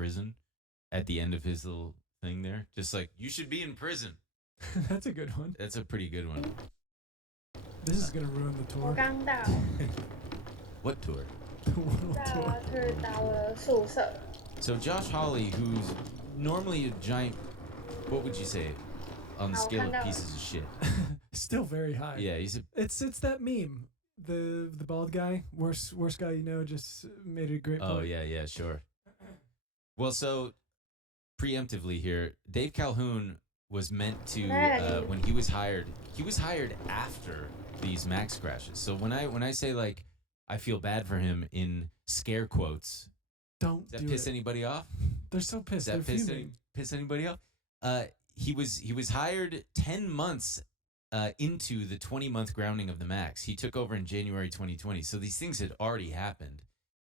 prison at the end of his little thing there. Just like, you should be in prison. That's a good one. That's a pretty good one. This is gonna ruin the 我 tour. 刚到， What tour? The world 到 tour. 是到了宿舍， So Josh Hawley, who's normally a giant, what would you say, on the Oh, scale of kinda. pieces of shit? Still very high. Yeah, he's a It's that meme. The bald guy, worst guy you know, just made a great point. Oh, yeah, sure. Well, so preemptively here, Dave Calhoun was meant to when he was hired after these Max crashes. So when I say like I feel bad for him in scare quotes, Don't does that do piss it. anybody off? They're so pissed. Does that They're fuming. piss anybody off? He was hired 10 months into the 20-month grounding of the Max. He took over in January 2020. So these things had already happened,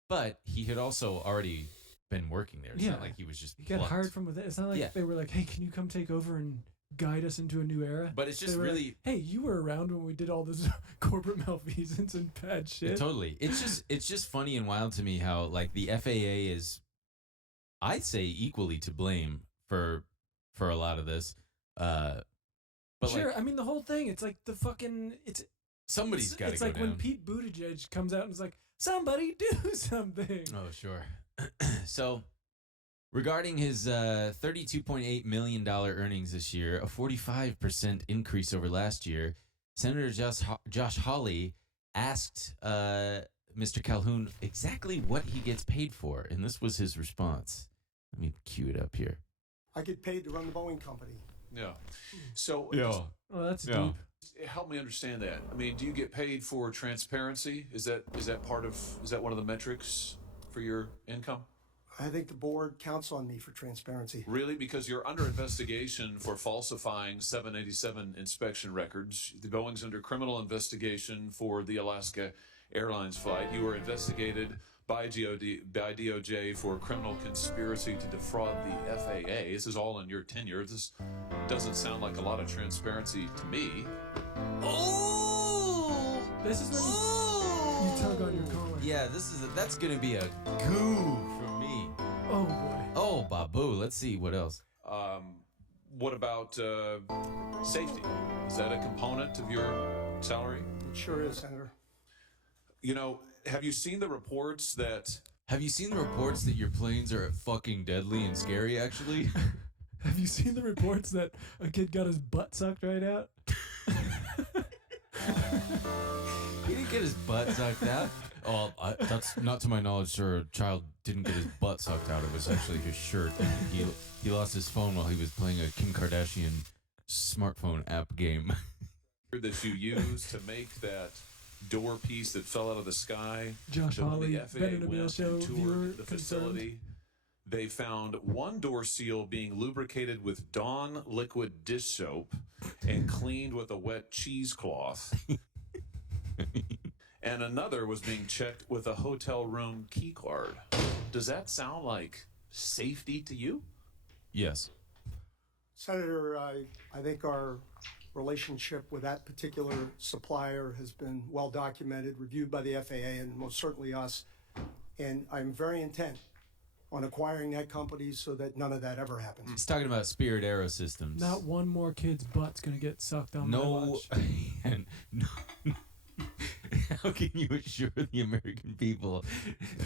but he had also already been working there. It's not like he was just He got plucked. hired from within. It's not like they were like, "Hey, can you come take over and guide us into a new era?" But it's just They were really like, "Hey, you were around when we did all this corporate malfeasance and bad shit." Totally. It's just funny and wild to me how like the FAA is, I'd say, equally to blame for a lot of this. But sure, like, I mean the whole thing. It's like the fucking. somebody's got to It's go like down. when Pete Buttigieg comes out and is like, "Somebody do something." Oh, sure. So, regarding his $32.8 million earnings this year, a 45% increase over last year, Senator Josh Hawley asked Mr. Calhoun exactly what he gets paid for, and this was his response. Let me cue it up here. I get paid to run the Boeing company. Yeah. So Oh, that's Yeah. deep. help me understand that. I mean, do you get paid for transparency? Is that one of the metrics for your income? I think the board counts on me for transparency. Really? Because you're under investigation for falsifying 787 inspection records. The Boeing's under criminal investigation for the Alaska Airlines flight. You were investigated by DOJ for criminal conspiracy to defraud the FAA. This is all in your tenure. This doesn't sound like a lot of transparency to me. Oh! This is when you tug on your collar. Yeah, that's gonna be a goo from me. Oh boy. Oh, Babu. Let's see what else. What about safety? Is that a component of your salary? It sure is, Senator. You know, have you seen the reports that Have you seen the reports that your planes are fucking deadly and scary? Actually, Have you seen the reports that a kid got his butt sucked right out? he didn't get his butt sucked out. Oh, that's not to my knowledge, sir. A child didn't get his butt sucked out. It was actually his shirt. He lost his phone while he was playing a Kim Kardashian smartphone app game. that you used to make that door piece that fell out of the sky? Josh So when Hawley, the Ben FAA and Emil went Show and viewer toured the confirmed. facility, they found one door seal being lubricated with Dawn liquid dish soap and cleaned with a wet cheesecloth. And another was being checked with a hotel room key card. Does that sound like safety to you? Yes. Senator, I think our relationship with that particular supplier has been well documented, reviewed by the FAA and most certainly us. And I'm very intent on acquiring that company so that none of that ever happens. He's talking about Spirit Aero Systems. Not one more kid's butt's gonna get sucked on my No. watch. no. How can you assure the American people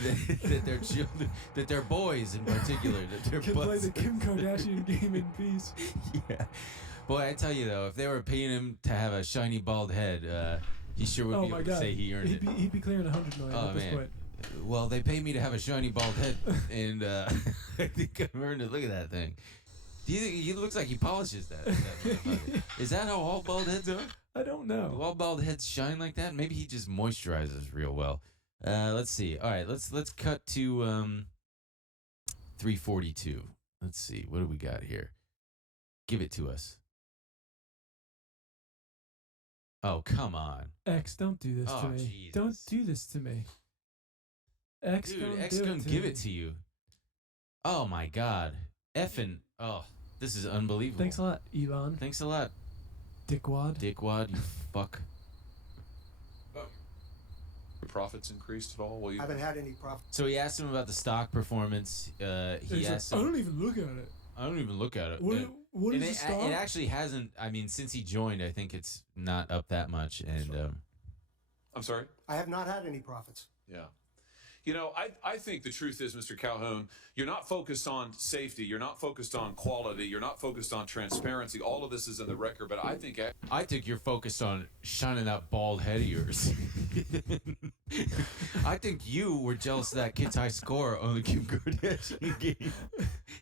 that their children, that their boys in particular, that their Can play butts the Kim Kardashian game in peace. Yeah. Boy, I tell you though, if they were paying him to have a shiny bald head, he sure would Oh be my able to God. say he earned He'd it. be clearing $100 million Oh, at this man. point. Well, they pay me to have a shiny bald head, and I think I've earned it. Look at that thing. Do you think he looks like he polishes that motherfucker. Is that how all bald heads are? I don't Do know. all bald heads shine like that? Maybe he just moisturizes real well. Let's see. All right, let's cut to 342. Let's see. What do we got here? Give it to us. Oh, come on. X, don't do this to Oh, me. Jesus. Don't do this to me. X, Dude, don't X do gonna it to give me. it to you. Oh my God. Effing. Oh, this is unbelievable. Thanks a lot, Elon. Thanks a lot, Dickwad. Dickwad, you fuck. profits increased at all? Well, I haven't had any profits. So he asked him about the stock performance. He He's asked like, I him. don't even look at it. I don't even look at it. What And is the stock? it actually hasn't. I mean, since he joined, I think it's not up that much. And I'm sorry? I have not had any profits. Yeah. You know, I think the truth is, Mr. Calhoun, you're not focused on safety. You're not focused on quality. You're not focused on transparency. All of this is in the record, but I think you're focused on shining that bald head of yours. I think you were jealous of that kid's high score on the Kim Kardashian game,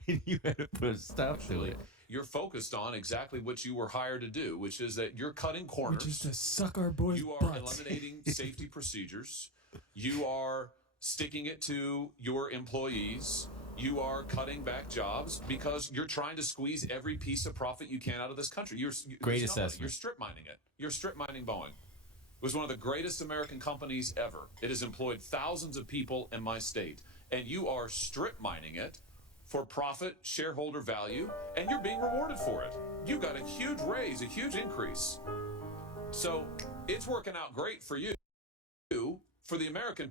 and you had to put a stop to it. you're focused on exactly what you were hired to do, which is that you're cutting corners. Which is to suck our boys' You are butts. eliminating safety procedures. You are sticking it to your employees. You are cutting back jobs because you're trying to squeeze every piece of profit you can out of this country. Great there's assessment. You're strip mining it. You're strip mining Boeing. It was one of the greatest American companies ever. It has employed thousands of people in my state. And you are strip mining it for profit, shareholder value, and you're being rewarded for it. You got a huge raise, a huge increase. So it's working out great for you. For the American